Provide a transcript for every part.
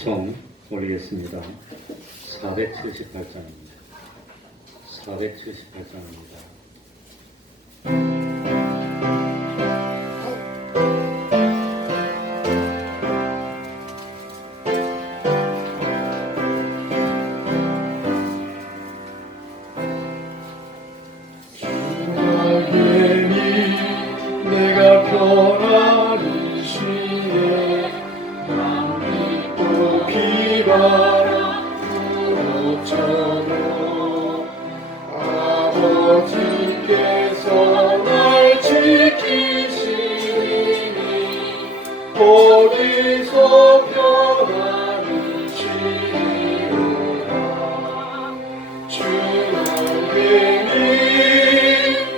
찬송 올리겠습니다. 478장입니다. 478장입니다. 내가 편안히 쉬네 남빛도 비바람 불어쳐도 아버지께서 날 지키시니 거기서 편안히 쉬리로다. 주 나에게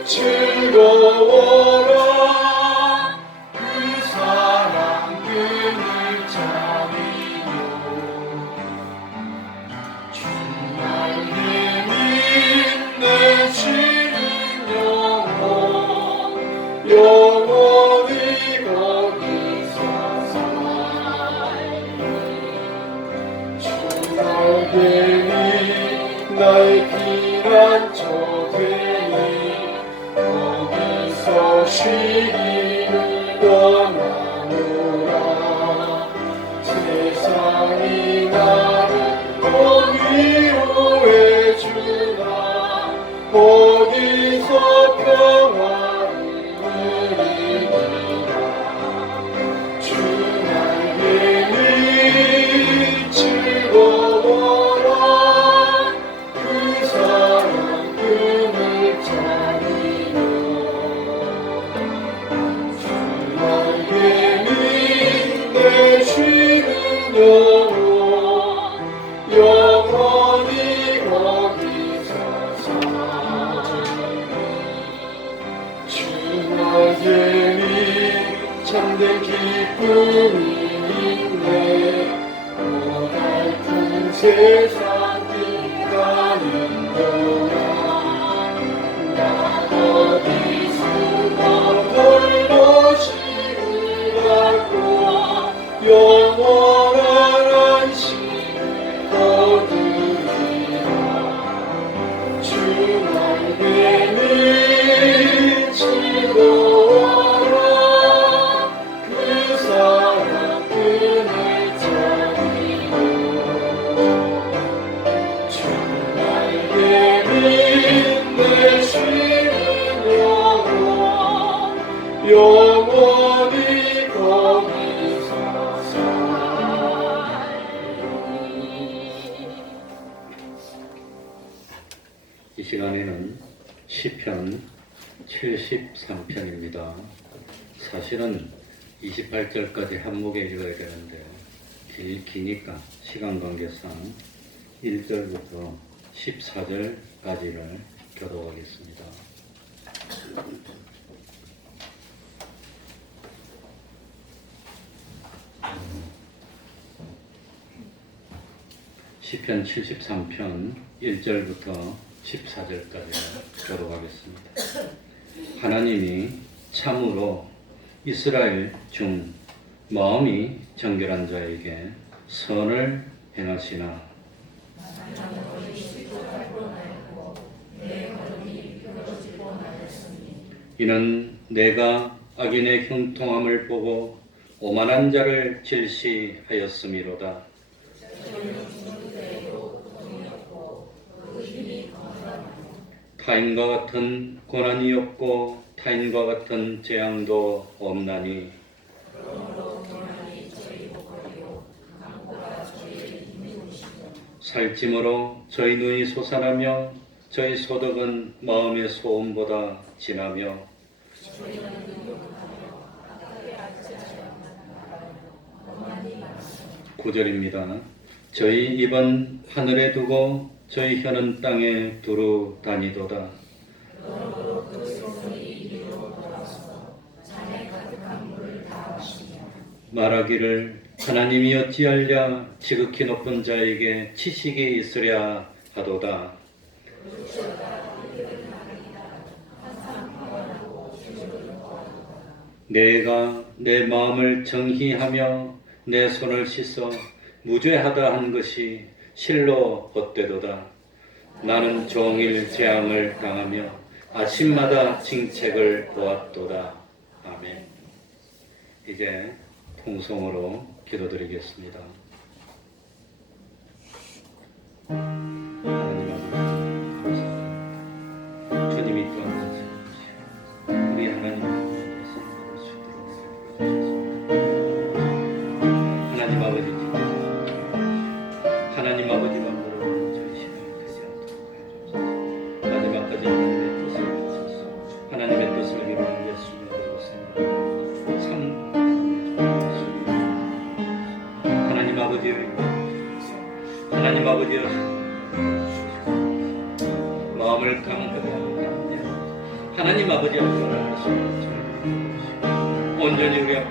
즐거워라. 그 사랑 끈을 잡이며 주 나에게 내 쉬는 영원히 거기서 살리. 주 나에게 나의 피난처되니 거기서 쉬기를 원하노라. 세상이 나를 위로해 주나 거기서 평화를 누리리라. 주 나에게 즐거워라. 그 사랑 끈을 잡으며 주 나에게 내 쉬는 영원히 거기서 살리. 주 나에게 참된 기쁨이 있네. 고달픈 세상 빛나는 동안 나 어디서 홀로 힘을 받고 영원한 안식을 거두리라. 주 나에게 즐거워라. 그 사랑 끈을 잡으며 주 나에게 내 쉬는 영원히 거기서 살리. 이 시간에는 시편 73편입니다. 사실은 28절까지 한목에 읽어야 되는데 기니까 시간 관계상 1절부터 14절까지를 교독하겠습니다. 시편 73편 1절부터 14절까지 교독하겠습니다. 하나님이 참으로 이스라엘 중 마음이 정결한 자에게 선을 행하시나 이는 내가 악인의 형통함을 보고 오만한 자를 질시하였음이로다. 타인과 같은 고난이 없고 타인과 같은 재앙도 없나니 살찜으로 저희 눈이 솟아나며 저희 소득은 마음의 소음보다 진하며 구절입니다. 저희 입은 하늘에 두고 저희 혀는 땅에 두루 다니도다. 말하기를 하나님이 어찌하랴 지극히 높은 자에게 지식이 있으랴 하도다. 내가 내 마음을 정희하며 내 손을 씻어 무죄하다 한 것이 실로 헛되도다. 나는 종일 재앙을 당하며 아침마다 징책을 보았도다. 아멘. 이제 통성으로 기도드리겠습니다. 주님이 또한 우리 하나님 하나님 아버지, 하나님 아버지 만으로 저희 신앙이 되지 않도록 해주소서. 마지막까지 하나님의 뜻을 이루는 예수님의 것을 하나님 아버지의 하나님 아버지여, 마음을 강하게 하는 하나님 아버지 앞으로 온전히 우리 앞에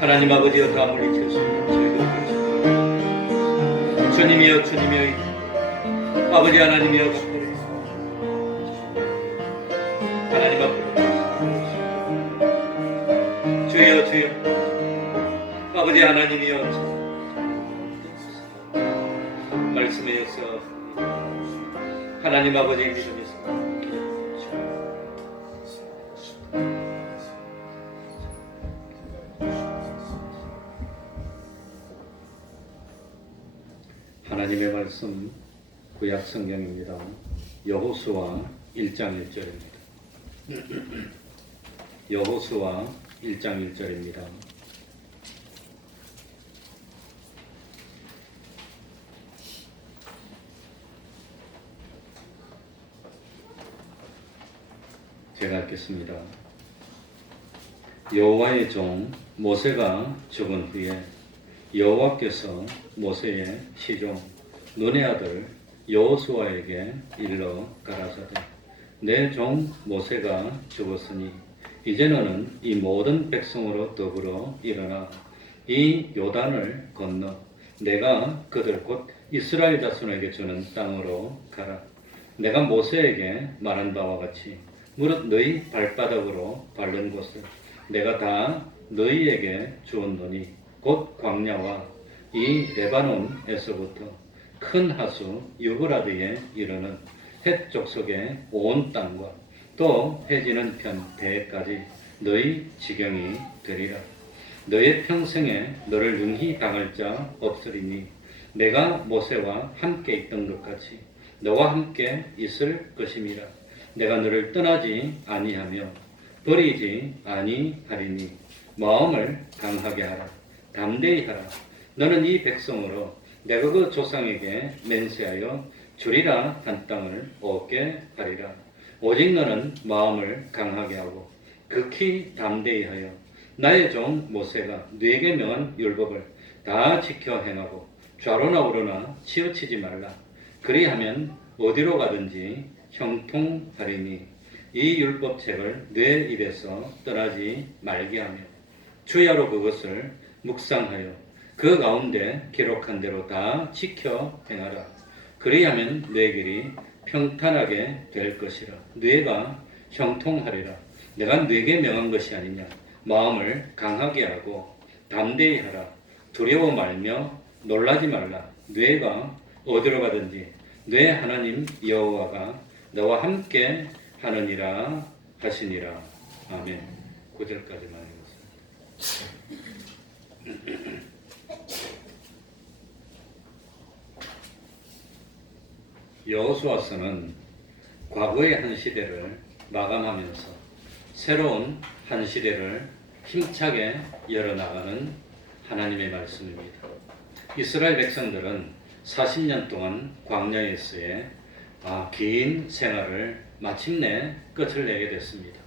하나님 아버지여 다 물리칠 수 있는 저희들 주님이여, 주님이여, 아버지 하나님이여, 하나님 앞으로 주여, 주여, 아버지 하나님이여, 말씀에 의해서 하나님 아버지의 믿음이 있습니다. 하나님의 말씀 구약 성경입니다. 여호수아 1장 1절입니다. 여호수아 1장 1절입니다. 제가 읽겠습니다. 여호와의 종 모세가 죽은 후에 여호와께서 모세의 시종 눈의 아들 여호수아에게 일러 가라사대, 내 종 모세가 죽었으니 이제 너는 이 모든 백성으로 더불어 일어나 이 요단을 건너 내가 그들 곧 이스라엘 자손에게 주는 땅으로 가라. 내가 모세에게 말한 바와 같이 무릇 너희 발바닥으로 밟는 곳을 내가 다 너희에게 주었노니 곧 광야와 이 레바논에서부터 큰 하수 유브라드에 이르는 헷 족속의 온 땅과 또 해지는 편 대까지 너희 지경이 되리라. 너의 평생에 너를 능히 당할 자 없으리니 내가 모세와 함께 있던 것 같이 너와 함께 있을 것임이라. 내가 너를 떠나지 아니하며 버리지 아니하리니 마음을 강하게 하라. 담대히 하라. 너는 이 백성으로 내가 그 조상에게 맹세하여 주리라 한 땅을 얻게 하리라. 오직 너는 마음을 강하게 하고 극히 담대히 하여 나의 종 모세가 네게 명한 율법을 다 지켜 행하고 좌로나 우로나 치우치지 말라. 그리하면 어디로 가든지 형통하리니 이 율법책을 내 입에서 떠나지 말게 하며 주야로 그것을 묵상하여 그 가운데 기록한 대로 다 지켜 행하라. 그리하면 내 길이 평탄하게 될 것이라. 뇌가 형통하리라. 내가 네게 명한 것이 아니냐. 마음을 강하게 하고 담대히 하라. 두려워 말며 놀라지 말라. 뇌가 어디로 가든지 뇌 하나님 여호와가 너와 함께 하느니라 하시니라. 아멘. 9절까지만 읽었습니다. 여호수아서는 과거의 한 시대를 마감하면서 새로운 한 시대를 힘차게 열어나가는 하나님의 말씀입니다. 이스라엘 백성들은 40년 동안 광야에서의 긴 생활을 마침내 끝을 내게 됐습니다.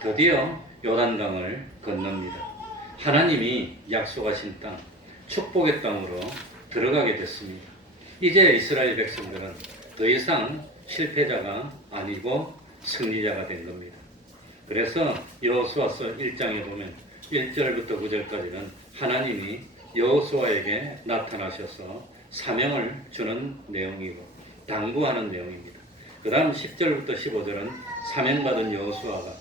드디어 요단강을 건넙니다. 하나님이 약속하신 땅, 축복의 땅으로 들어가게 됐습니다. 이제 이스라엘 백성들은 더 이상 실패자가 아니고 승리자가 된 겁니다. 그래서 여호수아서 1장에 보면 1절부터 9절까지는 하나님이 여호수아에게 나타나셔서 사명을 주는 내용이고 당부하는 내용입니다. 그 다음 10절부터 15절은 사명받은 여호수아가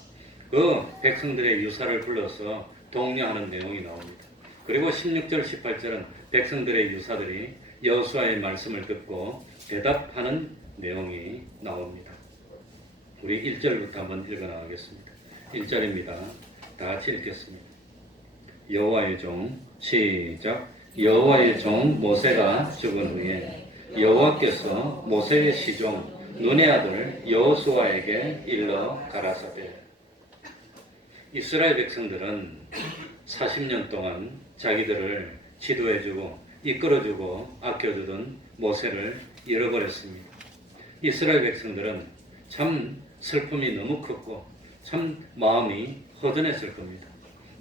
그 백성들의 유사를 불러서 독려하는 내용이 나옵니다. 그리고 16절 18절은 백성들의 유사들이 여호수아의 말씀을 듣고 대답하는 내용이 나옵니다. 우리 1절부터 한번 읽어 나가겠습니다. 1절입니다. 다 같이 읽겠습니다. 여호와의 종 시작. 여호와의 종 모세가 죽은 후에 여호와께서 모세의 시종 눈의 아들 여호수아에게 일러 가라사대. 이스라엘 백성들은 40년 동안 자기들을 지도해주고 이끌어주고 아껴주던 모세를 잃어버렸습니다. 이스라엘 백성들은 참 슬픔이 너무 컸고 참 마음이 허전했을 겁니다.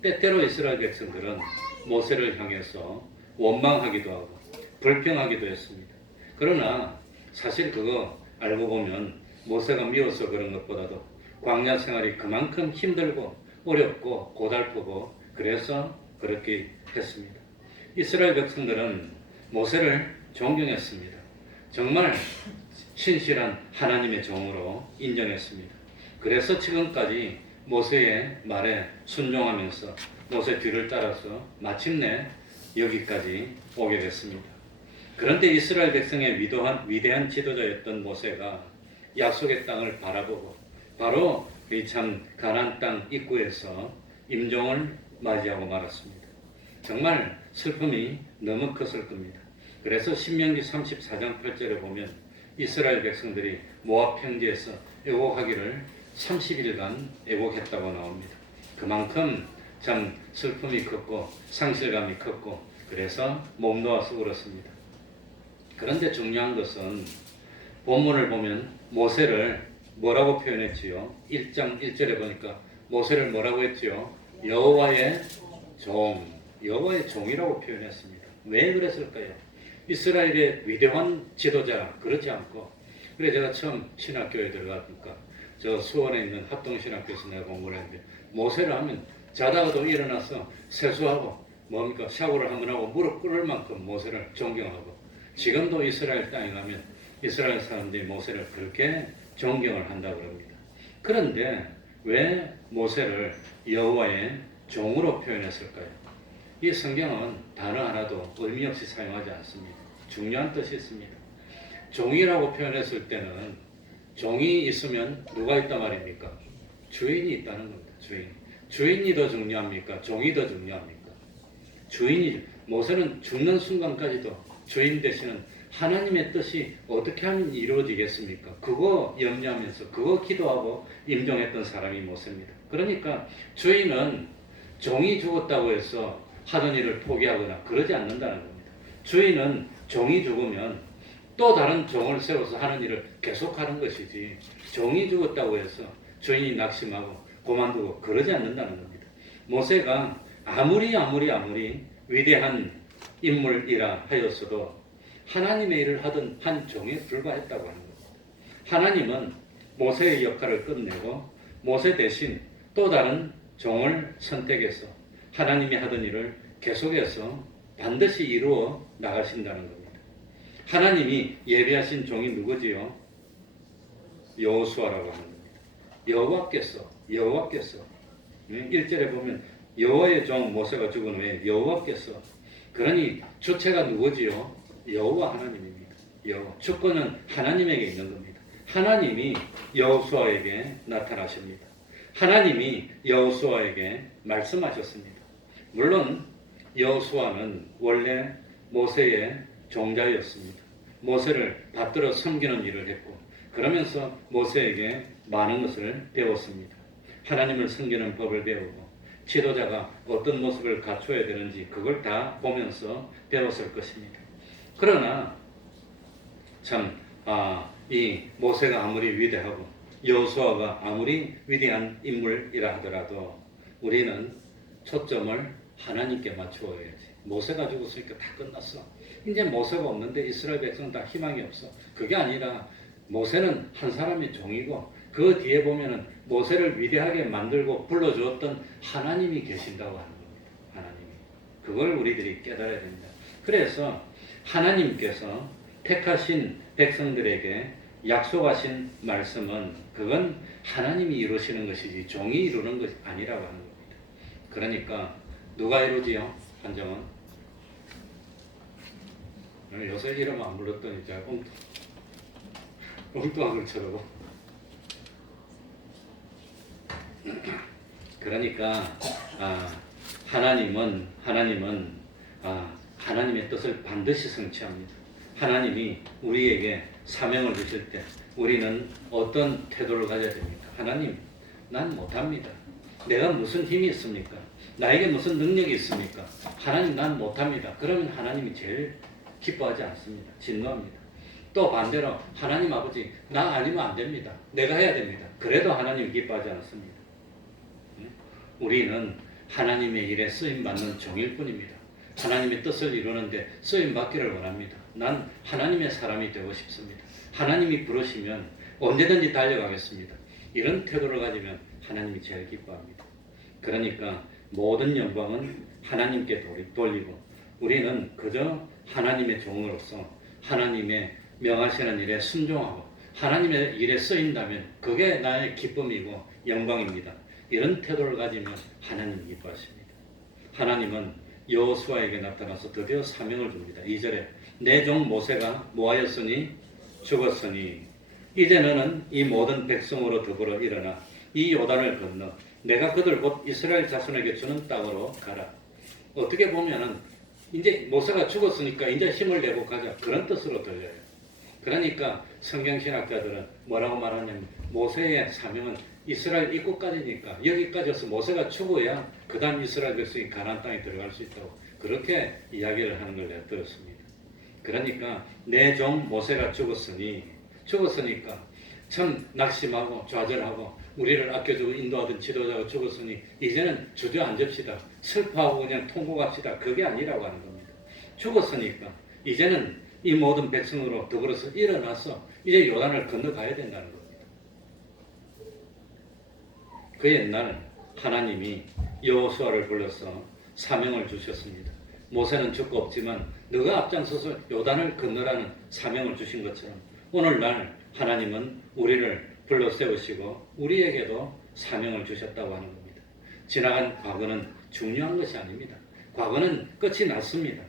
때때로 이스라엘 백성들은 모세를 향해서 원망하기도 하고 불평하기도 했습니다. 그러나 사실 그거 알고 보면 모세가 미워서 그런 것보다도 광야 생활이 그만큼 힘들고 어렵고 고달프고 그래서 그렇게 했습니다. 이스라엘 백성들은 모세를 존경했습니다. 정말 신실한 하나님의 종으로 인정했습니다. 그래서 지금까지 모세의 말에 순종하면서 모세 뒤를 따라서 마침내 여기까지 오게 됐습니다. 그런데 이스라엘 백성의 위대한 지도자였던 모세가 약속의 땅을 바라보고 바로 이 참 가나안 땅 입구에서 임종을 맞이하고 말았습니다. 정말 슬픔이 너무 컸을 겁니다. 그래서 신명기 34장 8절에 보면 이스라엘 백성들이 모압 평지에서 애곡하기를 30일간 애곡했다고 나옵니다. 그만큼 참 슬픔이 컸고 상실감이 컸고 그래서 몸 놓아서 울었습니다. 그런데 중요한 것은 본문을 보면 모세를 뭐라고 표현했지요? 1장 1절에 보니까 모세를 뭐라고 했지요? 여호와의 종, 여호와의 종이라고 표현했습니다. 왜 그랬을까요? 이스라엘의 위대한 지도자 그렇지 않고 그래 제가 처음 신학교에 들어가니까 저 수원에 있는 합동신학교에서 내가 공부를 했는데 모세를 하면 자다가도 일어나서 세수하고 뭡니까 샤워를 한번 하고 무릎 꿇을 만큼 모세를 존경하고 지금도 이스라엘 땅에 가면 이스라엘 사람들이 모세를 그렇게 존경을 한다고 합니다. 그런데 왜 모세를 여호와의 종으로 표현했을까요? 이 성경은 단어 하나도 의미 없이 사용하지 않습니다. 중요한 뜻이 있습니다. 종이라고 표현했을 때는 종이 있으면 누가 있단 말입니까? 주인이 있다는 겁니다. 주인. 주인이 더 중요합니까? 종이 더 중요합니까? 주인이. 모세는 죽는 순간까지도 주인 되시는 하나님의 뜻이 어떻게 하면 이루어지겠습니까? 그거 염려하면서 그거 기도하고 임종했던 사람이 모세입니다. 그러니까 주인은 종이 죽었다고 해서 하던 일을 포기하거나 그러지 않는다는 겁니다. 주인은 종이 죽으면 또 다른 종을 세워서 하는 일을 계속하는 것이지 종이 죽었다고 해서 주인이 낙심하고 그만두고 그러지 않는다는 겁니다. 모세가 아무리 위대한 인물이라 하였어도 하나님의 일을 하던 한 종에 불과했다고 하는 겁니다. 하나님은 모세의 역할을 끝내고 모세 대신 또 다른 종을 선택해서 하나님이 하던 일을 계속해서 반드시 이루어 나가신다는 겁니다. 하나님이 예비하신 종이 누구지요? 여호수아라고 하는 겁니다. 여호와께서 1절에 보면 여호와의 종 모세가 죽은 후에 여호와께서 그러니 주체가 누구지요? 여호와 하나님입니다. 여호와. 주권은 하나님에게 있는 겁니다. 하나님이 여호수아에게 나타나십니다. 하나님이 여호수아에게 말씀하셨습니다. 물론 여호수아는 원래 모세의 종자였습니다. 모세를 받들어 섬기는 일을 했고 그러면서 모세에게 많은 것을 배웠습니다. 하나님을 섬기는 법을 배우고 지도자가 어떤 모습을 갖춰야 되는지 그걸 다 보면서 배웠을 것입니다. 그러나 이 모세가 아무리 위대하고 여호수아가 아무리 위대한 인물이라 하더라도 우리는 초점을 하나님께 맞추어야지. 모세가 죽었으니까 다 끝났어. 이제 모세가 없는데 이스라엘 백성은 다 희망이 없어. 그게 아니라 모세는 한 사람의 종이고 그 뒤에 보면은 모세를 위대하게 만들고 불러주었던 하나님이 계신다고 하는 겁니다. 하나님이. 그걸 우리들이 깨달아야 됩니다. 그래서 하나님께서 택하신 백성들에게 약속하신 말씀은 그건 하나님이 이루시는 것이지 종이 이루는 것이 아니라고 하는 겁니다. 그러니까 누가 이루지요? 한정은 요새 이름 안 불렀더니 제가 엉뚱한 걸 쳐다보. 그러니까 하나님은 하나님의 뜻을 반드시 성취합니다. 하나님이 우리에게 사명을 주실 때 우리는 어떤 태도를 가져야 됩니까? 하나님, 난 못합니다. 내가 무슨 힘이 있습니까? 나에게 무슨 능력이 있습니까? 하나님, 난 못합니다. 그러면 하나님이 제일 기뻐하지 않습니다. 진노합니다. 또 반대로 하나님 아버지, 나 아니면 안 됩니다. 내가 해야 됩니다. 그래도 하나님이 기뻐하지 않습니다. 우리는 하나님의 일에 쓰임받는 종일 뿐입니다. 하나님의 뜻을 이루는데 쓰임받기를 원합니다. 난 하나님의 사람이 되고 싶습니다. 하나님이 부르시면 언제든지 달려가겠습니다. 이런 태도를 가지면 하나님이 제일 기뻐합니다. 그러니까 모든 영광은 하나님께 돌리고 우리는 그저 하나님의 종으로서 하나님의 명하시는 일에 순종하고 하나님의 일에 쓰인다면 그게 나의 기쁨이고 영광입니다. 이런 태도를 가지면 하나님이 기뻐하십니다. 하나님은 여호수아에게 나타나서 드디어 사명을 줍니다. 2절에 내 종 모세가 뭐하였으니 죽었으니 이제 너는 이 모든 백성으로 더불어 일어나 이 요단을 건너 내가 그들 곧 이스라엘 자손에게 주는 땅으로 가라. 어떻게 보면은 이제 모세가 죽었으니까 이제 힘을 내고 가자 그런 뜻으로 들려요. 그러니까 성경신학자들은 뭐라고 말하냐면 모세의 사명은 이스라엘 입구까지니까 여기까지 와서 모세가 죽어야 그 다음 이스라엘 백성이 가나안 땅에 들어갈 수 있다고 그렇게 이야기를 하는 걸 내가 들었습니다. 그러니까 내 종 모세가 죽었으니까 참 낙심하고 좌절하고 우리를 아껴주고 인도하던 지도자가 죽었으니 이제는 주저앉읍시다. 슬퍼하고 그냥 통곡합시다. 그게 아니라고 하는 겁니다. 죽었으니까 이제는 이 모든 백성으로 더불어서 일어나서 이제 요단을 건너가야 된다는 겁니다. 그 옛날 하나님이 여호수아를 불러서 사명을 주셨습니다. 모세는 죽고 없지만 너가 앞장서서 요단을 건너라는 사명을 주신 것처럼 오늘날 하나님은 우리를 불러 세우시고 우리에게도 사명을 주셨다고 하는 겁니다. 지나간 과거는 중요한 것이 아닙니다. 과거는 끝이 났습니다.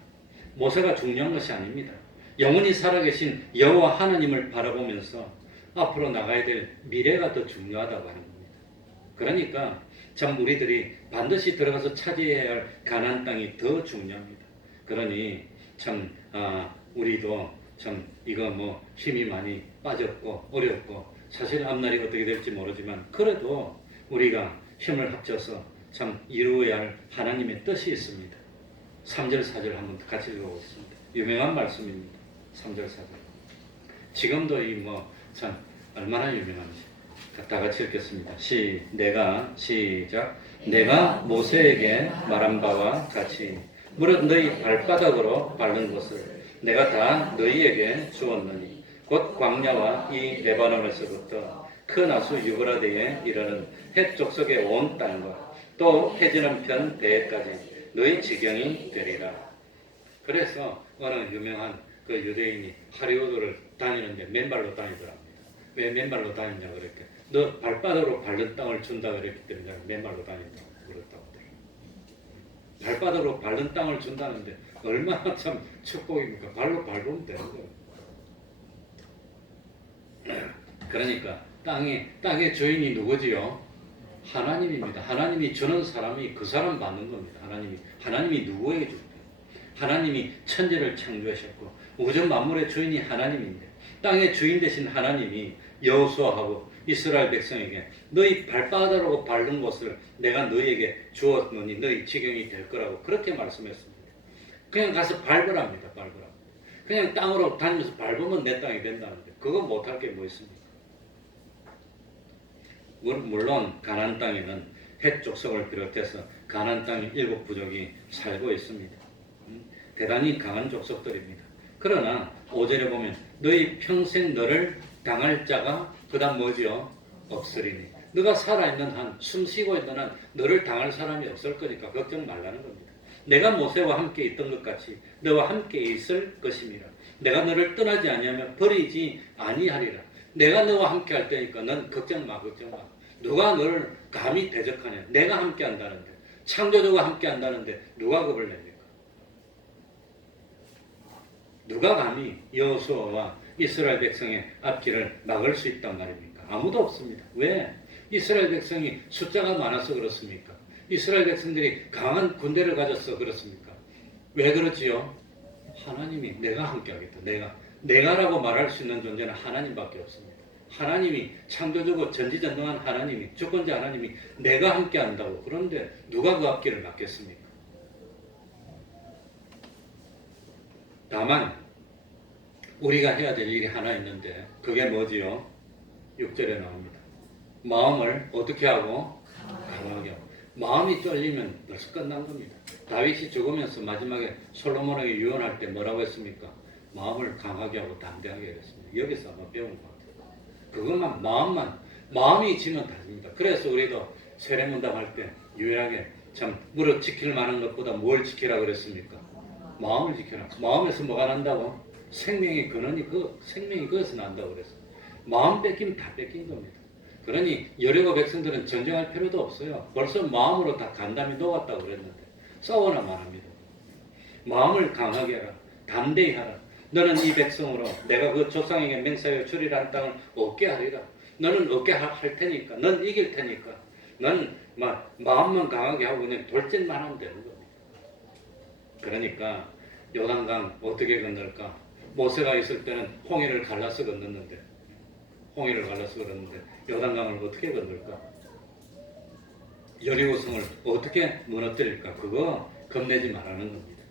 모세가 중요한 것이 아닙니다. 영원히 살아계신 여호와 하나님을 바라보면서 앞으로 나가야 될 미래가 더 중요하다고 하는 겁니다. 그러니까 참 우리들이 반드시 들어가서 차지해야 할 가나안 땅이 더 중요합니다. 그러니 참 우리도 참 이거 뭐 힘이 많이 빠졌고 어렵고 사실 앞날이 어떻게 될지 모르지만 그래도 우리가 힘을 합쳐서 참 이루어야 할 하나님의 뜻이 있습니다. 3절 4절 한번 같이 읽어보겠습니다. 유명한 말씀입니다. 3절 4절 지금도 이 뭐 참 얼마나 유명한지 다 같이 읽겠습니다. 시작. 내가 모세에게 말한 바와 같이 무릇 너희 발바닥으로 밟는 것을 내가 다 너희에게 주었느니 곧 광야와 이 레바논에서부터 그 나수 유브라데에 이르는 헷 족속의 온 땅과 또 해지는 편 대해까지 너희 지경이 되리라. 그래서 어느 유명한 그 유대인이 하리우드를 다니는데 맨발로 다니더랍니다. 왜 맨발로 다니냐 그랬게 너 발바닥으로 밟는 땅을 준다 그랬기 때문에 맨발로 다닌다고 그랬다고. 발바닥으로 밟는 땅을 준다는데 얼마나 참 축복입니까? 발로 밟으면 되는 거예요. 그러니까 땅의 주인이 누구지요? 하나님입니다. 하나님이 주는 사람이 그 사람 받는 겁니다. 하나님이 누구에게 줄까요? 하나님이 천지를 창조하셨고 우주 만물의 주인이 하나님인데 땅의 주인 되신 하나님이 여호수아하고 이스라엘 백성에게 너희 발바닥으로 밟는 것을 내가 너희에게 주었느니 너희 지경이 될 거라고 그렇게 말씀했습니다. 그냥 가서 밟으랍니다. 그냥 땅으로 다니면서 밟으면 내 땅이 된다는데 그거 못할 게 뭐 있습니까? 물론 가나안 땅에는 헷 족속을 비롯해서 가나안 땅의 7부족이 살고 있습니다. 대단히 강한 족속들입니다. 그러나 5절에 보면 너희 평생 너를 당할 자가 그 다음 뭐지요? 없으리니 너가 살아있는 한 숨쉬고 있는 한 너를 당할 사람이 없을 거니까 걱정 말라는 겁니다. 내가 모세와 함께 있던 것 같이 너와 함께 있을 것임이라. 내가 너를 떠나지 아니하며 버리지 아니하리라. 내가 너와 함께 할 테니까 넌 걱정 마. 누가 너를 감히 대적하냐. 내가 함께 한다는데 창조주가 함께 한다는데 누가 겁을 냅니까? 누가 감히 여호수아와 이스라엘 백성의 앞길을 막을 수 있단 말입니까? 아무도 없습니다. 왜? 이스라엘 백성이 숫자가 많아서 그렇습니까? 이스라엘 백성들이 강한 군대를 가졌어 그렇습니까? 왜 그렇지요? 하나님이 내가 함께하겠다. 내가라고 말할 수 있는 존재는 하나님밖에 없습니다. 하나님이 창조주고 전지전능한 하나님이 주권자 하나님이 내가 함께한다고. 그런데 누가 그 앞길을 막겠습니까? 다만 우리가 해야 될 일이 하나 있는데 그게 뭐지요? 6절에 나옵니다. 마음을 어떻게 하고? 강하게 하고. 마음이 쫄리면 벌써 끝난 겁니다. 다윗이 죽으면서 마지막에 솔로몬에게 유언할 때 뭐라고 했습니까? 마음을 강하게 하고 담대하게 했습니다. 여기서 아마 배운 것 같아요. 그것만 마음이 지면 다릅니다. 그래서 우리도 세례문답할 때 유일하게 참 무릇 지킬 만한 것보다 뭘 지키라 그랬습니까? 마음을 지켜라. 마음에서 뭐가 난다고? 생명의 근원이 생명이 그것에서 난다고 그랬어요. 마음 뺏기면 다 뺏긴 겁니다. 그러니 여리고 백성들은 전쟁할 필요도 없어요. 벌써 마음으로 다 간담이 녹았다고 그랬는데 싸워나 말합니다. 마음을 강하게 하라. 담대히 하라. 너는 이 백성으로 내가 그 조상에게 맹세하여 주리라는 땅을 얻게 하리라. 너는 얻게 할 테니까. 넌 이길 테니까. 넌 마음만 강하게 하고 그냥 돌진만 하면 되는 겁니다. 그러니까 요단강 어떻게 건널까? 모세가 있을 때는 홍해를 갈라서 건넜는데 요단강을 어떻게 건널까? 여리고성을 어떻게 무너뜨릴까? 그거 겁내지 말라는 겁니다.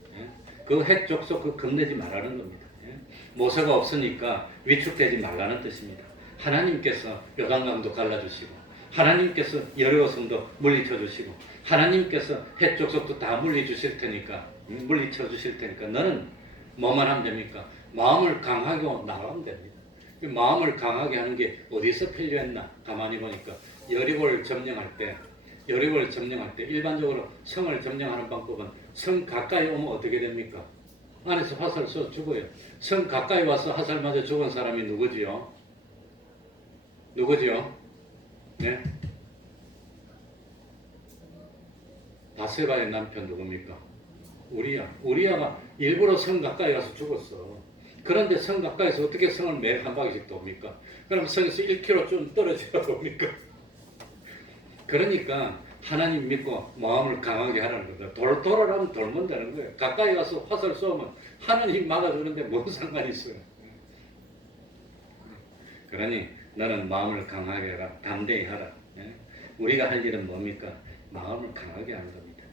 그 헷 족속 그 겁내지 말라는 겁니다. 모세가 없으니까 위축되지 말라는 뜻입니다. 하나님께서 요단강도 갈라주시고 하나님께서 여리고성도 물리쳐 주시고 하나님께서 헷 족속도 다 물리쳐 주실 테니까 너는 뭐만 하면 됩니까? 마음을 강하게 나가면 됩니다. 마음을 강하게 하는 게 어디서 필요했나? 가만히 보니까 여리고를 점령할 때 일반적으로 성을 점령하는 방법은 성 가까이 오면 어떻게 됩니까? 안에서 화살 쏘 죽어요. 성 가까이 와서 화살 맞아 죽은 사람이 누구지요? 네? 바세바의 남편 누굽니까? 우리야가 일부러 성 가까이 가서 죽었어. 그런데 성 가까이서 어떻게 성을 매 한 바퀴씩 돕니까? 그럼 성에서 1km 좀 떨어져야 돕니까? 그러니까 하나님 믿고 마음을 강하게 하라는 거다. 돌아라면 돌면 되는 거예요. 가까이 가서 화살 쏘면 하나님 막아주는데 뭔 상관이 있어요. 그러니 너는 마음을 강하게 하라. 담대히 하라. 우리가 할 일은 뭡니까? 마음을 강하게 하는 겁니다.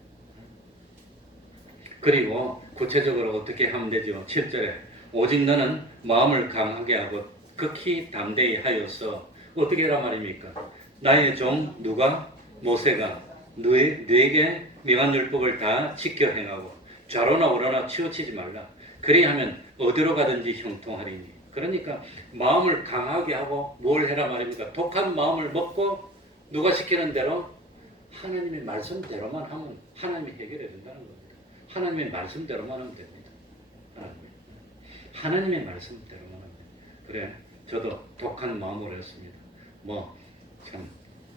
그리고 구체적으로 어떻게 하면 되죠? 7절에 오직 너는 마음을 강하게 하고 극히 담대히 하여서 어떻게 하란 말입니까? 나의 종 누가? 모세가 너에게 명한 율법을 다 지켜 행하고 좌로나 우로나 치우치지 말라. 그리하면 어디로 가든지 형통하리니. 그러니까 마음을 강하게 하고 뭘 해라 말입니까? 독한 마음을 먹고 누가 시키는 대로 하나님의 말씀대로만 하면 하나님이 해결해 준다는 겁니다. 하나님의 말씀대로만 하면 됩니다. 하나님의 말씀대로만 하면 됩니다. 그래, 저도 독한 마음으로 했습니다.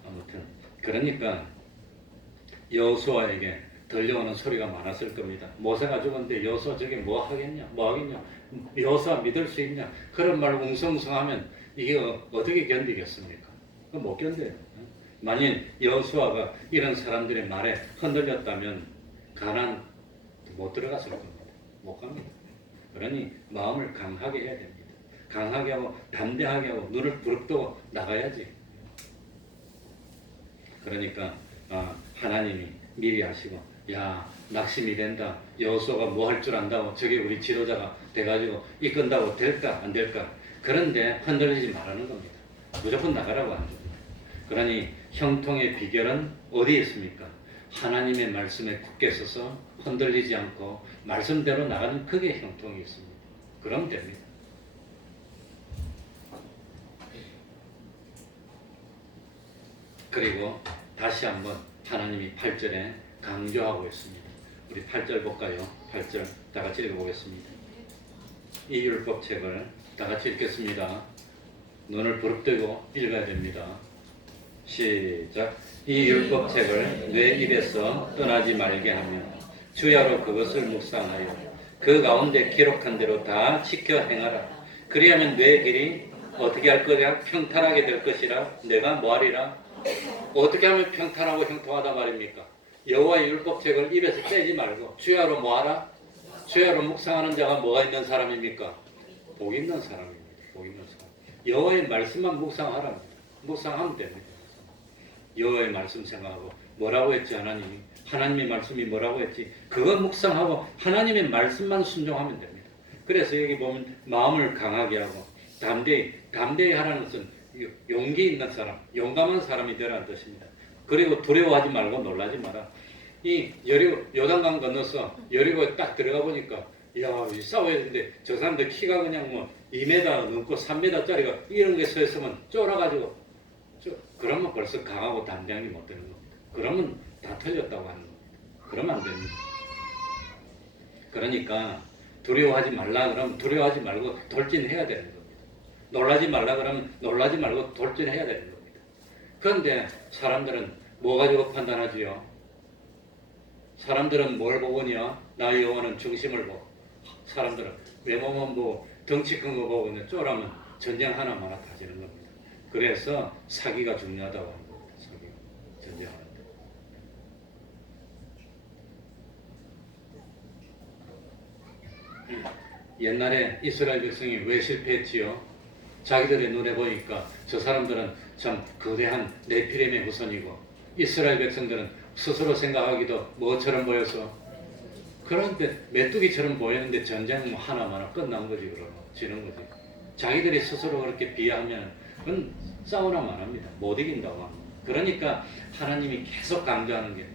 아무튼 그러니까 여호수아에게 들려오는 소리가 많았을 겁니다. 모세가 죽었는데 여호수아 저게 뭐 하겠냐? 여호수아 믿을 수 있냐? 그런 말 웅성웅성하면 이게 어떻게 견디겠습니까? 못 견뎌요. 만일 여호수아가 이런 사람들의 말에 흔들렸다면 가나안 못 들어갔을 겁니다. 못 갑니다. 그러니 마음을 강하게 해야 됩니다. 강하게 하고 담대하게 하고 눈을 부릅뜨고 나가야지. 그러니까 하나님이 미리 하시고 낙심이 된다. 여호수아가 뭐 할 줄 안다고 저게 우리 지도자가 돼가지고 이끈다고 될까 안 될까. 그런데 흔들리지 말라는 겁니다. 무조건 나가라고 하는 겁니다. 그러니 형통의 비결은 어디에 있습니까? 하나님의 말씀에 굳게 서서 흔들리지 않고 말씀대로 나가는 그게 형통이 있습니다. 그럼 됩니다. 그리고 다시 한번 하나님이 8절에 강조하고 있습니다. 우리 8절 볼까요? 8절 다 같이 읽어보겠습니다. 이 율법책을 다 같이 읽겠습니다. 눈을 부릅뜨고 읽어야 됩니다. 시작. 이 율법책을 내 입에서 떠나지 말게 하며 주야로 그것을 묵상하여 그 가운데 기록한 대로 다 지켜 행하라. 그리하면 내 길이 어떻게 할 거냐? 평탄하게 될 것이라. 내가 뭐하리라? 어떻게 하면 평탄하고 형통하다 말입니까? 여호와의 율법책을 입에서 떼지 말고 주야로 뭐하라? 주야로 묵상하는 자가 뭐가 있는 사람입니까? 복 있는 사람입니다. 복 있는 사람. 여호와의 말씀만 묵상하라. 묵상하면 됩니다. 여호와의 말씀 생각하고 뭐라고 했지 하나님이? 하나님의 말씀이 뭐라고 했지? 그거 묵상하고 하나님의 말씀만 순종하면 됩니다. 그래서 여기 보면 마음을 강하게 하고 담대히 하라는 것은 용기 있는 사람, 용감한 사람이 되라는 뜻입니다. 그리고 두려워하지 말고 놀라지 마라. 이 요단강 건너서 여리고에 딱 들어가 보니까 야, 싸워야 되는데 저 사람들 키가 그냥 뭐 2m 넘고 3m짜리가 이런 게 서 있으면 쫄아가지고 그러면 벌써 강하고 담대함이 못 되는 겁니다. 그러면 다 틀렸다고 하는 겁니다. 그러면 안 됩니다. 그러니까 두려워하지 말라 그러면 두려워하지 말고 돌진해야 되는 겁니다. 놀라지 말라 그러면 놀라지 말고 돌진해야 되는 겁니다. 그런데 사람들은 뭐 가지고 판단하지요? 사람들은 뭘 보거냐? 나의 영혼은 중심을 보고 사람들은 외모만 보고 덩치 큰 거 보고 쫄하면 전쟁 하나마나 다지는 겁니다. 그래서 사기가 중요하다고 하는 겁니다. 사기가 전쟁하는데. 옛날에 이스라엘 백성이 왜 실패했지요? 자기들의 눈에 보니까 저 사람들은 참 거대한 네피림의 후손이고 이스라엘 백성들은 스스로 생각하기도 뭐처럼 보여서 그런데 메뚜기처럼 보이는데 전쟁 하나마나 끝난 거지. 그러면 지는 거지. 자기들이 스스로 그렇게 비하면 그건 싸우나만 합니다. 못 이긴다고 합니다. 그러니까 하나님이 계속 강조하는 게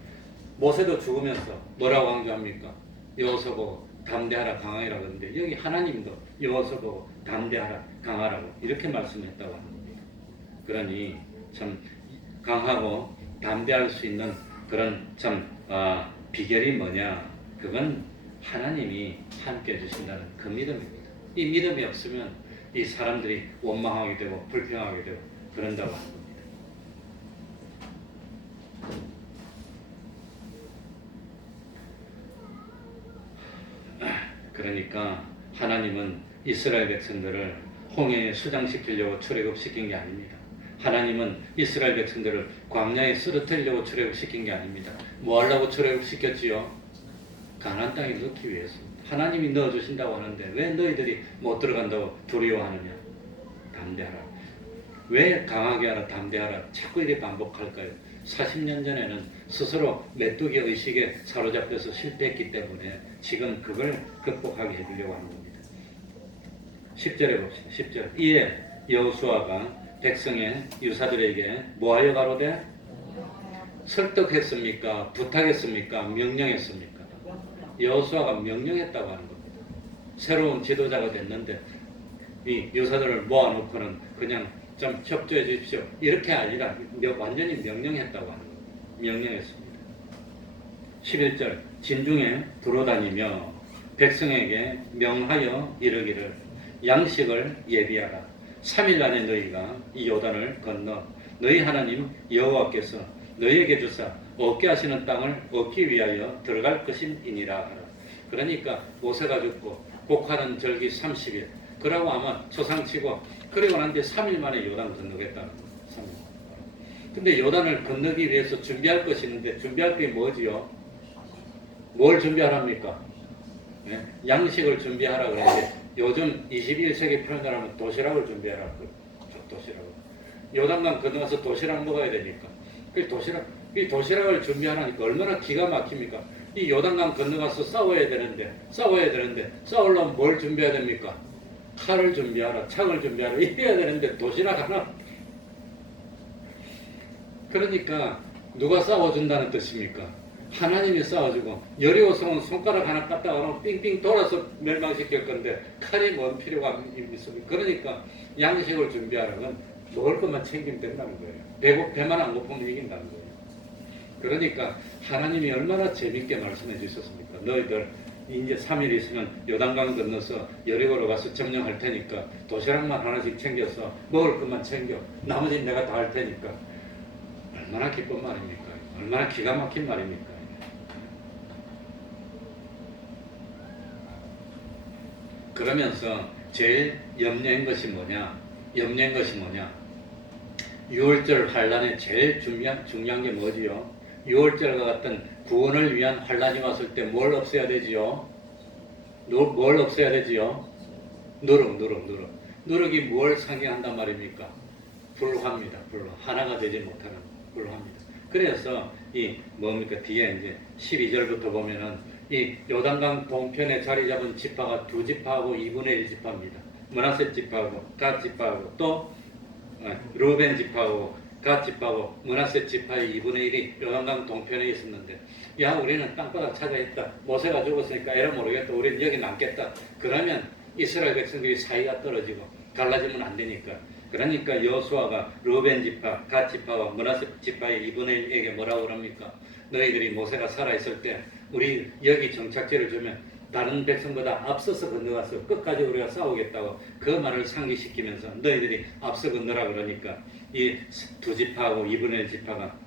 모세도 죽으면서 뭐라고 강조합니까? 여호수아 보고 담대하라 강하라 그러는데 여기 하나님도 여호수아 보고 담대하라 강하라고 이렇게 말씀했다고 하는 겁니다. 그러니 참 강하고 담대할 수 있는 그런 참 비결이 뭐냐? 그건 하나님이 함께 해주신다는 그 믿음입니다. 이 믿음이 없으면 이 사람들이 원망하게 되고 불평하게 되고 그런다고 하는 겁니다. 그러니까 하나님은 이스라엘 백성들을 홍해에 수장시키려고 출애굽시킨 게 아닙니다. 하나님은 이스라엘 백성들을 광야에 쓰러뜨리려고 출애굽시킨 게 아닙니다. 뭐 하려고 출애굽시켰지요? 가나안 땅에 넣기 위해서입니다. 하나님이 넣어주신다고 하는데 왜 너희들이 못 들어간다고 두려워하느냐? 담대하라. 왜 강하게 하라, 담대하라 자꾸 이렇게 반복할까요? 40년 전에는 스스로 메뚜기 의식에 사로잡혀서 실패했기 때문에 지금 그걸 극복하게 해주려고 하는 겁니다. 10절에 봅시다. 10절. 이에 여호수아가 백성의 유사들에게 뭐하여 가로되? 설득했습니까? 부탁했습니까? 명령했습니까? 여호수아가 명령했다고 하는 겁니다. 새로운 지도자가 됐는데 이 유사들을 모아놓고는 그냥 좀 협조해 주십시오. 이렇게 아니라 완전히 명령했다고 하는 겁니다. 명령했습니다. 11절. 진중에 두루다니며 백성에게 명하여 이르기를 양식을 예비하라. 3일 안에 너희가 이 요단을 건너 너희 하나님 여호와께서 너희에게 주사 얻게 하시는 땅을 얻기 위하여 들어갈 것임이니라 하라. 그러니까 모세가 죽고 곡하는 절기 30일 그러고 아마 초상치고 그리고 난 뒤에 3일 만에 요단을 건너겠다는 거예요. 3일. 근데 요단을 건너기 위해서 준비할 것이 있는데 준비할 게 뭐지요? 뭘 준비하랍니까? 네? 양식을 준비하라 그랬는데 요즘 21세기 표현하면 도시락을 준비하라. 도시락을. 요단강 건너가서 도시락 먹어야 되니까. 이 도시락을 준비하라니까 얼마나 기가 막힙니까? 이 요단강 건너가서 싸워야 되는데 싸우려면 뭘 준비해야 됩니까? 칼을 준비하라, 창을 준비하라 이래야 되는데 도시락 하나. 그러니까 누가 싸워준다는 뜻입니까? 하나님이 싸워주고 여리고성은 손가락 하나 갖다가 놓으면 삥삥 돌아서 멸망시킬 건데 칼이 뭔 필요가 있습니까? 그러니까 양식을 준비하라면 먹을 것만 챙기면 된다는 거예요. 배만 안 고프면 이긴다는 거예요. 그러니까 하나님이 얼마나 재밌게 말씀해 주셨습니까? 너희들 이제 3일 있으면 요단강 건너서 여리고로 가서 점령할 테니까 도시락만 하나씩 챙겨서 먹을 것만 챙겨. 나머지는 내가 다 할 테니까. 얼마나 기쁜 말입니까? 얼마나 기가 막힌 말입니까? 그러면서 제일 염려한 것이 뭐냐? 6월절 환란에 제일 중요한 게 뭐지요? 6월절과 같은 구원을 위한 환란이 왔을 때 뭘 없애야 되지요? 뭘 없애야 되지요? 누룩. 누룩이 뭘 상징한단 말입니까? 불화입니다. 불화. 하나가 되지 못하는 불화입니다. 그래서 이 뭡니까? 뒤에 이제 12절부터 보면은 이 요단강 동편에 자리 잡은 지파가 두 지파하고 2분의 1 지파입니다. 므낫세 지파하고 갓 지파하고 또 루벤 지파하고 갓 지파하고 므낫세 지파의 2분의 1이 요단강 동편에 있었는데, 야, 우리는 땅바닥 차지했다. 모세가 죽었으니까 에라 모르겠다. 우리는 여기 남겠다. 그러면 이스라엘 백성들이 사이가 떨어지고 갈라지면 안 되니까. 그러니까 여호수아가 루벤 지파, 갓 지파와 므낫세 지파의 2분의 1에게 뭐라고 그럽니까? 너희들이 모세가 살아있을 때 우리 여기 정착지를 주면 다른 백성보다 앞서서 건너가서 끝까지 우리가 싸우겠다고 그 말을 상기시키면서 너희들이 앞서 건너라 그러니까 이 두 지파하고 2분의 1 지파가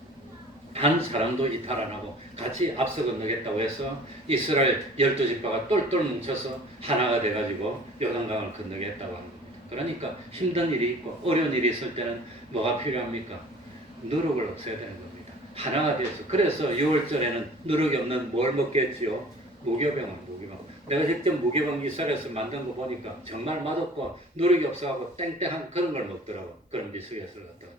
한 사람도 이탈 안 하고 같이 앞서 건너겠다고 해서 이스라엘 12지파가 똘똘 뭉쳐서 하나가 돼가지고 요단강을 건너겠다고 하는 겁니다. 그러니까 힘든 일이 있고 어려운 일이 있을 때는 뭐가 필요합니까? 누룩을 없애야 되는 겁니다. 하나가 돼서. 그래서 6월절에는 누룩이 없는 뭘 먹겠지요? 무교병. 내가 직접 무교병 이스라엘에서 만든 거 보니까 정말 맛없고 누룩이 없어가고 땡땡한 그런 걸 먹더라고. 그런 미숙에서를 갖다가.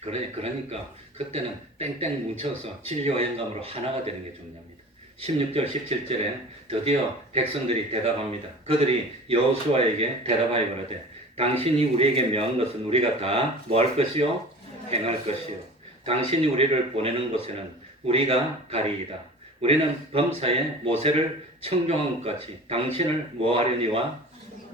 그러니까 그때는 땡땡 뭉쳐서 진리와 영감으로 하나가 되는 게 중요합니다. 16절 17절에 드디어 백성들이 대답합니다. 그들이 여호수아에게 대답하여 그러되 당신이 우리에게 명한 것은 우리가 다 뭐 할 것이요? 행할 것이요. 당신이 우리를 보내는 곳에는 우리가 가리이다. 우리는 범사에 모세를 청종한 것 같이 당신을 뭐 하려니와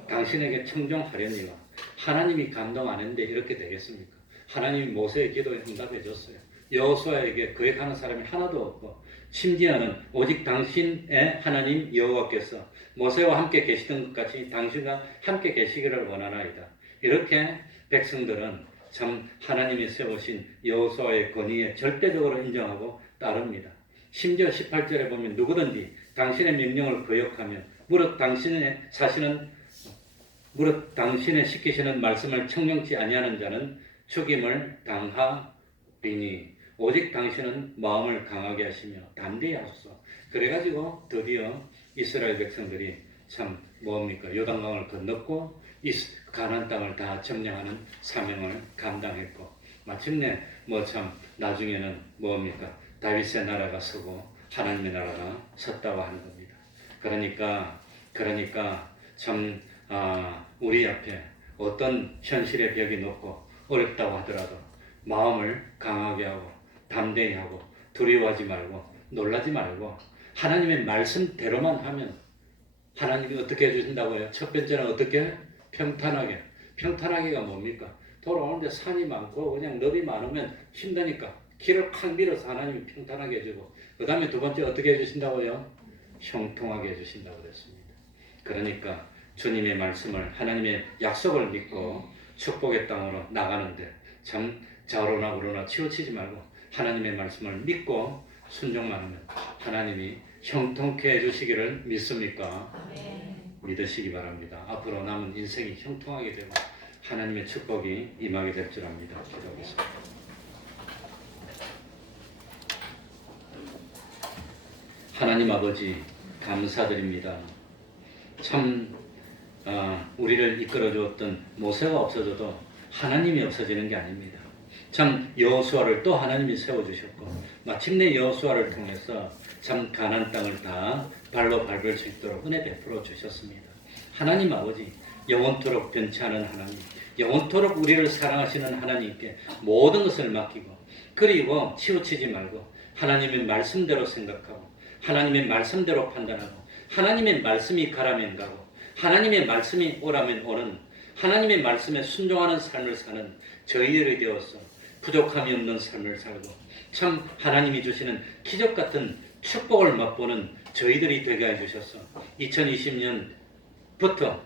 당신에게 청종하려니와. 하나님이 감동 안 했는데 이렇게 되겠습니까? 하나님이 모세의 기도에 응답해 줬어요. 여호수아에게 거역하는 사람이 하나도 없고 심지어는 오직 당신의 하나님 여호와께서 모세와 함께 계시던 것 같이 당신과 함께 계시기를 원하나이다. 이렇게 백성들은 참 하나님이 세우신 여호수아의 권위에 절대적으로 인정하고 따릅니다. 심지어 18절에 보면 누구든지 당신의 명령을 거역하면 무릇 당신의 시키시는 말씀을 청명치 아니하는 자는 죽임을 당하리니 오직 당신은 마음을 강하게 하시며 담대히 하소서. 그래가지고 드디어 이스라엘 백성들이 참 뭡니까? 요단강을 건넜고 가나안 땅을 다 점령하는 사명을 감당했고 마침내 나중에는 뭡니까? 다윗의 나라가 서고 하나님의 나라가 섰다고 하는 겁니다. 그러니까 참 우리 앞에 어떤 현실의 벽이 높고 어렵다고 하더라도 마음을 강하게 하고 담대히 하고 두려워하지 말고 놀라지 말고 하나님의 말씀대로만 하면 하나님이 어떻게 해주신다고요? 첫 번째는 어떻게? 평탄하게가 뭡니까? 돌아오는데 산이 많고 그냥 늪이 많으면 힘드니까 길을 콱 밀어서 하나님이 평탄하게 해주고 그 다음에 두 번째 어떻게 해주신다고요? 형통하게 해주신다고 그랬습니다. 그러니까 주님의 말씀을 하나님의 약속을 믿고 축복의 땅으로 나가는데 참 좌우로나 우로나 치우치지 말고 하나님의 말씀을 믿고 순종만 하면 하나님이 형통케 해주시기를 믿습니까? 믿으시기 바랍니다. 앞으로 남은 인생이 형통하게 되고 하나님의 축복이 임하게 될 줄 압니다. 기도하겠습니다. 하나님 아버지 감사드립니다. 참 우리를 이끌어 주었던 모세가 없어져도 하나님이 없어지는 게 아닙니다. 참 여호수아를 또 하나님이 세워주셨고 마침내 여호수아를 통해서 참 가나안 땅을 다 발로 밟을 수 있도록 은혜 베풀어 주셨습니다. 하나님 아버지 영원토록 변치 않은 하나님, 영원토록 우리를 사랑하시는 하나님께 모든 것을 맡기고 그리고 치우치지 말고 하나님의 말씀대로 생각하고 하나님의 말씀대로 판단하고 하나님의 말씀이 가라면 가고 하나님의 말씀이 오라면 오는 하나님의 말씀에 순종하는 삶을 사는 저희들이 되어서 부족함이 없는 삶을 살고 참 하나님이 주시는 기적 같은 축복을 맛보는 저희들이 되게 해주셔서 2020년부터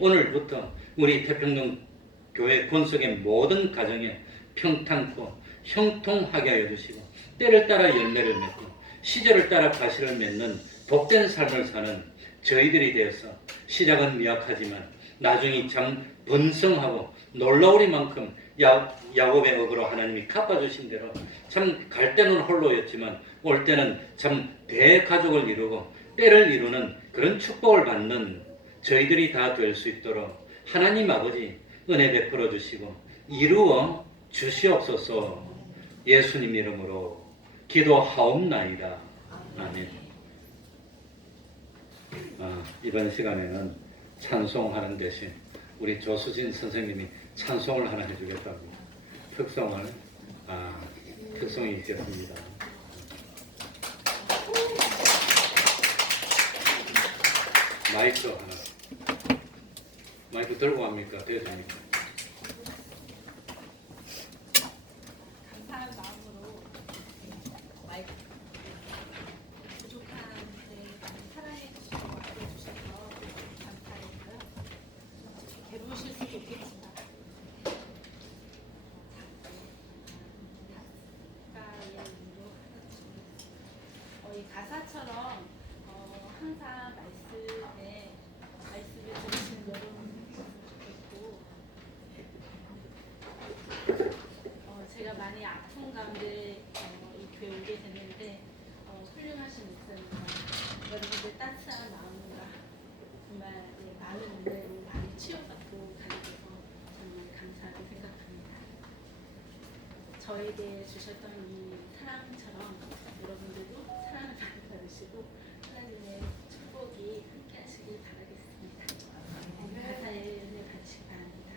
오늘부터 우리 태평동 교회 권속의 모든 가정에 평탄코 형통하게 하여 주시고 때를 따라 열매를 맺고 시절을 따라 가시를 맺는 복된 삶을 사는 저희들이 되어서 시작은 미약하지만 나중에 참 번성하고 놀라우리만큼 야곱의 억으로 하나님이 갚아주신 대로 참 갈 때는 홀로였지만 올 때는 참 대가족을 이루고 때를 이루는 그런 축복을 받는 저희들이 다 될 수 있도록 하나님 아버지 은혜 베풀어 주시고 이루어 주시옵소서. 예수님 이름으로 기도하옵나이다. 아멘. 이번 시간에는 찬송하는 대신 우리 조수진 선생님이 찬송을 하나 해주겠다고 특송이 있겠습니다. 마이크 들고 갑니까? 대주니까. 감사한 마음으로 마이크 부족한데 많이 사랑해 주시고 알려주셔서 감사했고요. 괴로우실 수도 있겠지만 이 가사처럼 항상 말씀을 들으시는 여러분이었으면 좋겠고 제가 많이 아픈 가운데 이 교회 오게 됐는데 훌륭하신 목사님과 여러분들 따뜻한 마음과 정말 많은 은혜로 많이 치유받고 가게 돼서 정말 감사하게 생각합니다. 저에게 주셨던 이 사랑처럼 여러분들도 사랑을 많이 받으시고 하나님의 축복이 함께 하시길 바라겠습니다. 가사에 은혜 받으시기 바랍니다.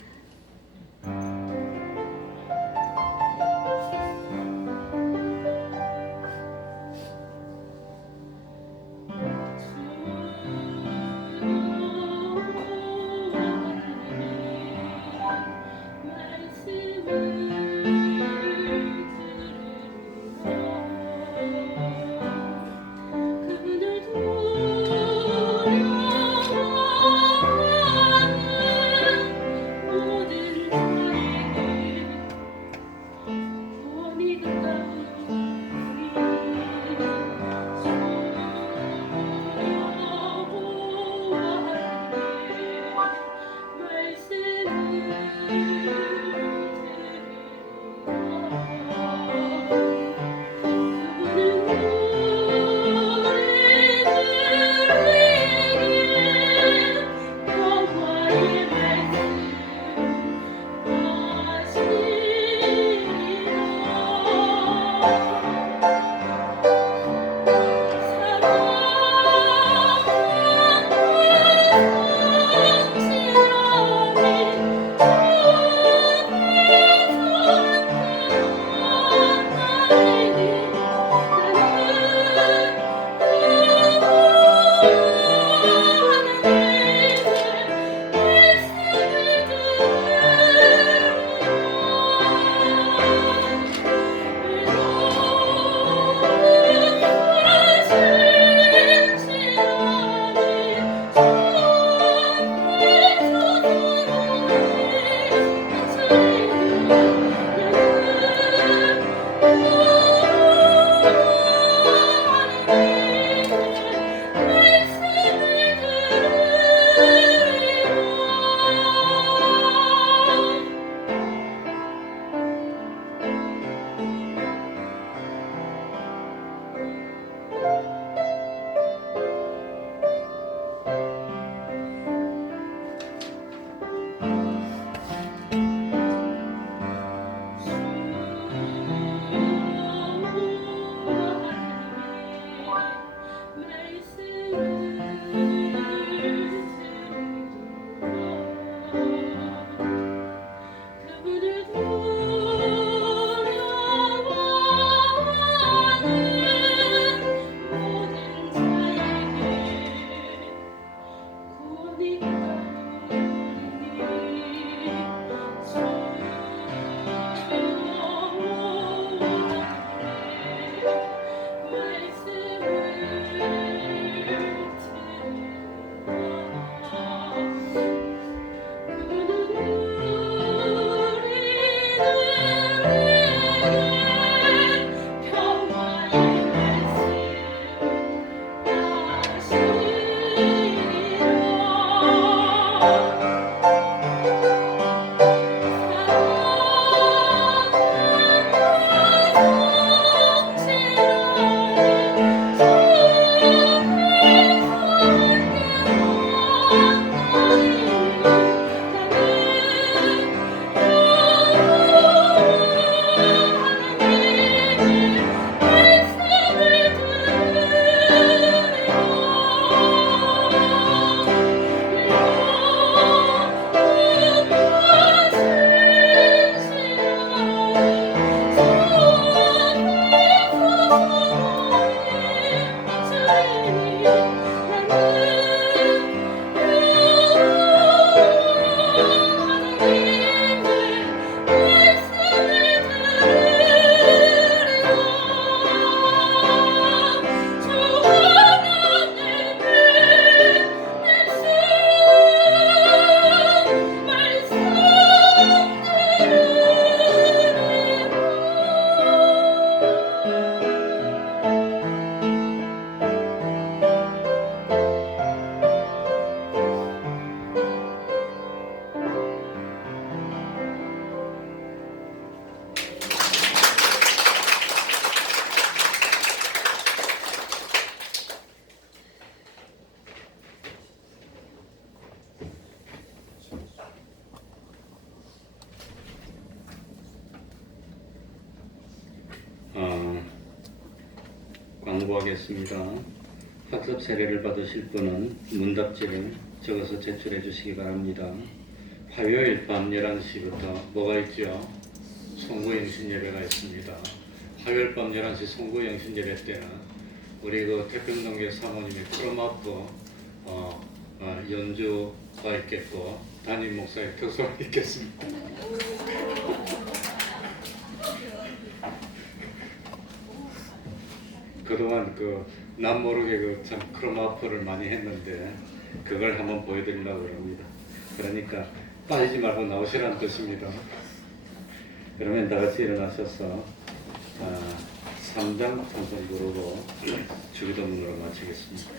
광고하겠습니다. 학습 세례를 받으실 분은 문답지를 적어서 제출해 주시기 바랍니다. 화요일 밤 11시부터 뭐가 있죠? 송구영신 예배가 있습니다. 화요일 밤 11시 송구영신 예배 때는 우리 그 태평동교 사모님의 크로마프 연주가 있겠고 담임 목사의 특수가 있겠습니다. 그동안 남 모르게 참 크로마프를 많이 했는데 그걸 한번 보여드리려고 합니다. 그러니까 빠지지 말고 나오시라는 뜻입니다. 그러면 다 같이 일어나셔서 3장 찬송 부르고 주기도문으로 마치겠습니다.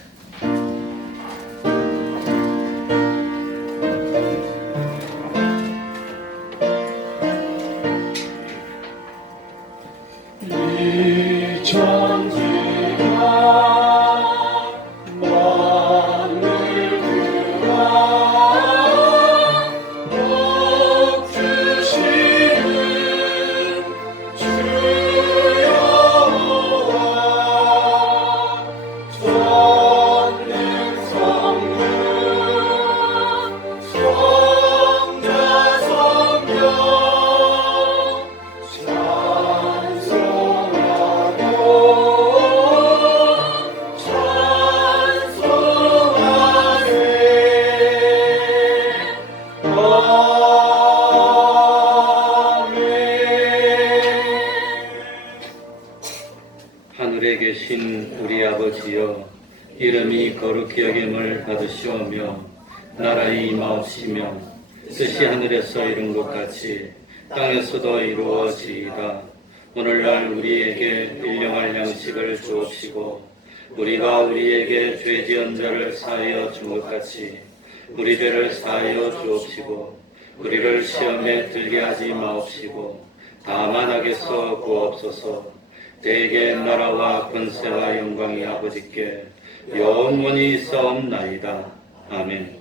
이 천지가 하늘에 계신 우리 아버지여, 이름이 거룩히 여김을 받으시오며 나라의 임하옵시며 뜻이 하늘에서 이룬 것 같이 땅에서도 이루어지이다. 오늘날 우리에게 일용할 양식을 주옵시고 우리가 우리에게 죄 지은 자를 사하여 준 것 같이 우리 죄를 사하여 주옵시고 우리를 시험에 들게 하지 마옵시고 다만 악에서 구하옵소서. 대개 나라와 권세와 영광이 아버지께 영원히 있사옵나이다. 아멘.